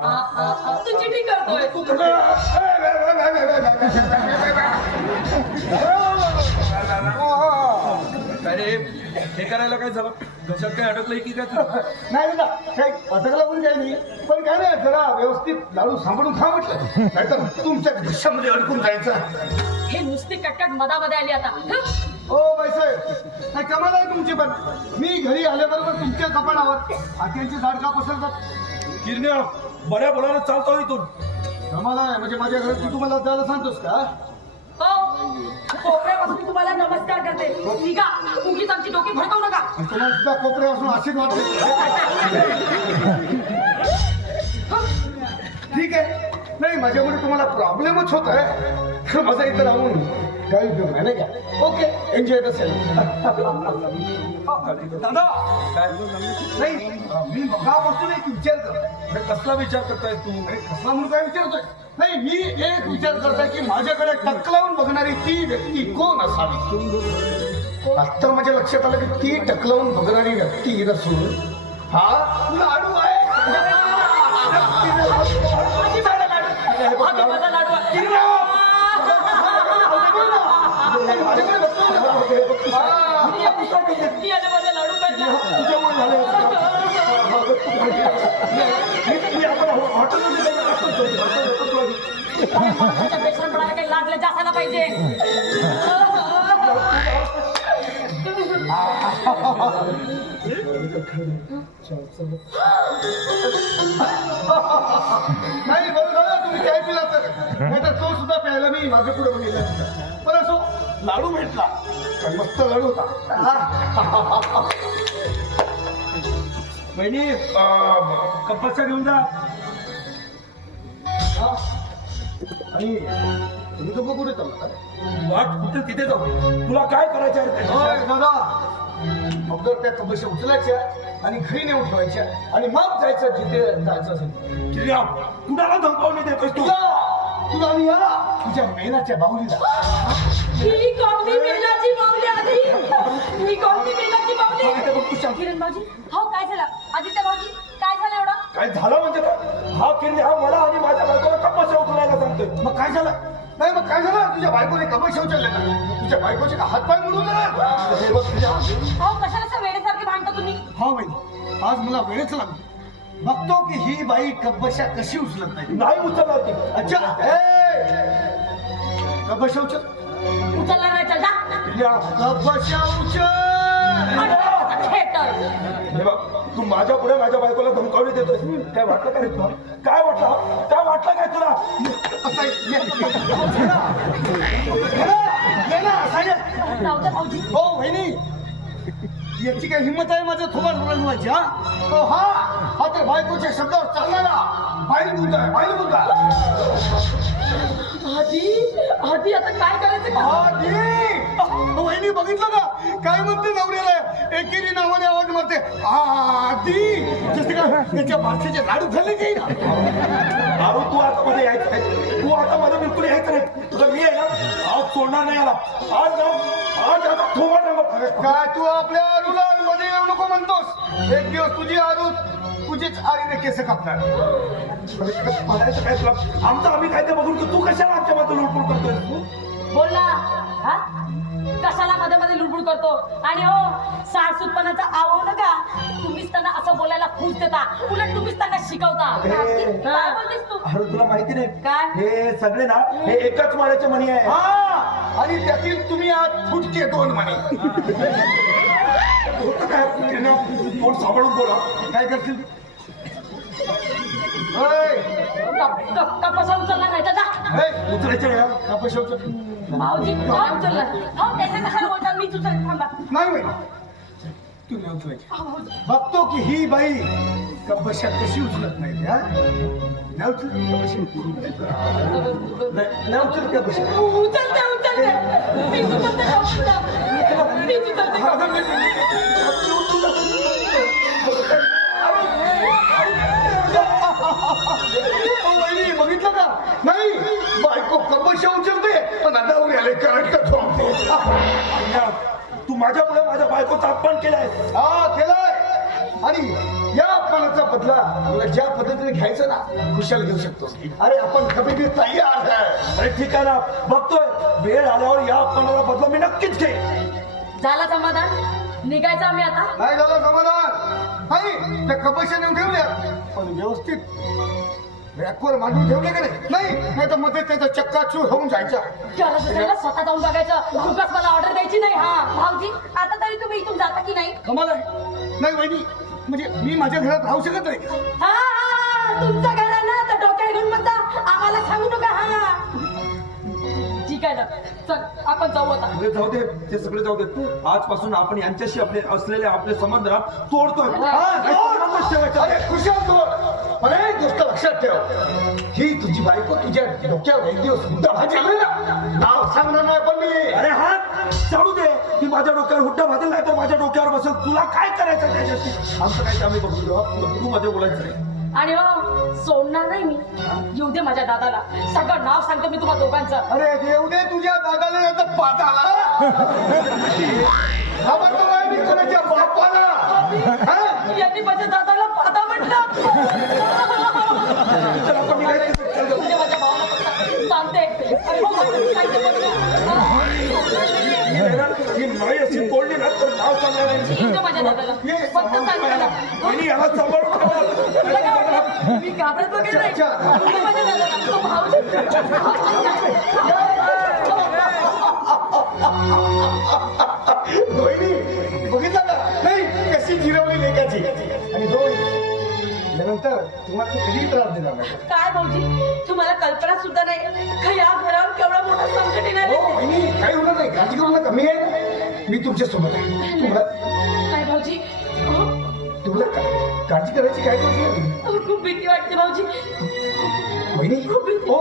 आ, आ, आ, तू cheating करतोय. अरे हे करायला काय झालं घशात काय अडकलंय की काय? नाही ना काही अटकला पण काही नाही पण काय नाही जरा व्यवस्थित लाडू सांभाळून खा म्हटलं. नाहीतर तुमच्या घशामध्ये अडकून जायचं. हे नुसती कटकट मधामध्ये आली आता. हं? ओ बाईसाहेब. नाही कमाल आहे तुमची पण. मी घरी आल्याबरोबर तुमच्या कपाळावर हात्यांची झाड का पसरतात किरण्या बऱ्या बोलायला चालतो इथून. कमाल आहे म्हणजे माझ्या घरात तू तुम्हाला जायला सांगतोस का? हो. कोपऱ्यापासून तुम्हाला नमस्कार करते. निघा. उगीच आमची डोकी भडकवू नका. आणि तुम्हाला सुद्धा कोपऱ्यापासून आशीर्वाद ठीक आहे. नाही माझ्यामुळे तुम्हाला प्रॉब्लेमच होत आहे माझा इथं राहून काही उपयोग नाही नाही का ओके एन्जॉय द दादा काय नाही मी मगापासून एक विचार करतोय अरे कसला विचार करताय तू अरे कसला म्हणून काय विचारतोय नाही मी एक विचार करतोय की माझ्याकडे टकलावून बघणारी ती व्यक्ती कोण असावी आता माझ्या लक्षात आलं की ती टकलावून बघणारी व्यक्ती नसून हा लाडू आहे माझा लाडू काही लाज लज्जा पाहिजे नाही बरं झालं तुम्ही काय पिला तर? नाही तर तो सुद्धा प्यायला मी माझ्या पुढे गेला पण असो लाडू भेटला. मस्त लाडू होता. बहिणी अं, घेऊन जा. आणि तुम्ही दोघं कुठे चालला वाट कुठे तिथे जाऊ? तुला काय करायचं आहे दादा. अगोदर त्या कबशा उचलायच्या आणि घरी नेऊन ठेवायच्या. आणि मग जायचं जिथे जायचं असेल. किरण्या कुणाला धमकावणी देतोस तू? तुला तुला आणि या तुझ्या मेनाच्या बाहुलीला. ही कोणती माऊली आधी? ही कोणती बेलाची माऊली किरण भाऊजी हो काय झालं? आदित्य भाऊजी काय झालं एवढं? काय झालं म्हणजे काय? हा किरण्या हा मला आणि माझ्या सांगतोय मग काय झालं? नाही मग काय झालं? तुझ्या बायकोने कमाई शौचालय का तुझ्या बायकोचे का हातपाय मोडून गेला हे बघ तुझ्या हो कशाला असं वेळेसारखे भांडता तुम्ही? हा वहिनी आज मला वेळच लागली. बघतो की ही बाई कब्बशा कशी उचलत नाही. नाही उचलणार ती. अच्छा कब्बशा उचल. उचलला नाही चल जा. किरण्या कब्बशा उचल. हे बघ. तू माझ्या पुढे माझ्या बायकोला धमकावणी देतोय काय वाटलं काय तुला? काय वाटलं? काय वाटलं काय तुला? हो याची काय हिंमत आहे माझं थोबाड बोलवायची हा? हो हा. हा ते बायकोच्या शब्दावर चालणारा बाईल बुद्ध आहे बाईल बुद्ध आधी आधी आता काय करायचं? आधी वहिनी बघितलं का? काय म्हणते नवऱ्याला? एकेरी नावाने आवाज मारते आधी जसं का त्याच्या भाषेचे लाडू खाल्ले काही ना? अरे तू आता मध्ये यायचं तू आता मध्ये बिलकुल यायचं नाही. तुला मी आहे ना? आज सोडणार नाही याला. आज ना आज आता थोबा अरे काय तू आपल्या आरूला मध्ये येऊ नको म्हणतोस? एक दिवस तुझी आरू तुझीच आईने केस कापणार. म्हणायचं काय तुला? आमचं आम्ही काय ते बघून की तू कशाला आमच्या मध्ये लुडबुड करतोय तू बोलला हा? कशाला मध्ये मध्ये लुडबुड करतो? आणि हो सारसूतपणाचा आवो नका. तुम्हीच त्यांना असं बोलायला खुश देता. उलट तुम्हीच त्यांना शिकवता. काय बोलतेस तू? अरे तुला माहिती नाही? काय? हे सगळे ना हे एकाच माळ्याचे मणी आहे. हा. आणि त्यातील तुम्ही आज फुटके दोन म्हणे होतं काय सांभाळून बोला? काय करशील? होय, कप- कप- कपाशा उचलला. भाऊजी काय उचलला हो त्याच्या कशाला बोलतात मी उचल थांबा नाही बघतो की ही बाई कबशा कशी उचलत नाही हा? नाही उचलत कबशा. नाही- नाही उचलत कबशा. उचलते उचलते मी उचलते का उचलता? मी उचलते माझ्या बायकोचा अपमान केलाय. हा केलाय. आणि या अपमानाचा बदला तुला ज्या पद्धतीने घ्यायचं ना खुशाल घेऊ शकतो. अरे आपण कमी बी तयार आहे. अरे ठीक आहे ना. बघतोय. वेळ आल्यावर या अपमानाला बदला मी नक्कीच घेईन. झाला समाधान? निघायचं आम्ही आता? नाही झालं समाधान. नाही त्या कपशा नेऊन ठेवल्या. पण व्यवस्थित. रॅकवर मांडून ठेवले का नाही? नाही नाही तर मध्ये त्याचा चक्का चूर होऊन जायचा. गरज असेल ना स्वतः जाऊन बघायचं. उगाच मला ऑर्डर द्यायची नाही हा. भाऊजी आता तरी तुम्ही इथून जाता की नाही कमाल आहे. नाही वहिनी म्हणजे मी माझ्या घरात राहू शकत नाही. का? हा, हा तुमचं घर आहे ना तर डोक्यात घेऊन बसा. आम्हाला सांगू नका हा. ठीक आहे ना चल आपण जाऊ आता. अरे जाऊ दे ते सगळे जाऊ दे. आजपासून आपण यांच्याशी आपले असलेले आपले संबंध ना तोडतोय. हा, नाही संबंधच ठेवायचा. अरे खुशाल तोड. पण एक गोष्ट लक्षात ठेव. ही तुझी बायको तुझ्या डोक्यावर एक दिवस हुड्डा भाजी आली ना. नाव सांगणार नाही पण मी. अरे हा चालू दे. ती माझ्या डोक्यावर हुड्डा भाजेल नाही तर माझ्या डोक्यावर बसेल. तुला काय करायचं त्याच्याशी? आमचं काय आम्ही बघू. तू मध्ये बोलायचं नाही. आणि हो सोडणार नाही मी. येऊ दे माझ्या दादाला. सगळं नाव सांगते मी तुम्हा दोघांचं. अरे देऊ दे तुझ्या दादाला नाही तर मी कोणाच्या बापाला? हा? यांनी माझ्या दादाला अशी तोडली ना तर नाव सांगणार आणि याला सांभाळून मी घाबरत बघितलं? त्यानंतर तुम्हाला ते कधी त्रास देणार नाही काय भाऊजी तुम्हाला कल्पना सुद्धा नाही. का या घरावर केवढा मोठा संकट येणार हो आहे? काही होणार नाही. काळजी करू नका मी आहे? ना. मी तुमच्यासोबत आहे. तुम्हाला काय भाऊजी? अहो, तुम्हाला का- काळजी करायची काय गरज नाही अहो, खूप भीती वाटते भाऊजी. हो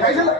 काय झालं?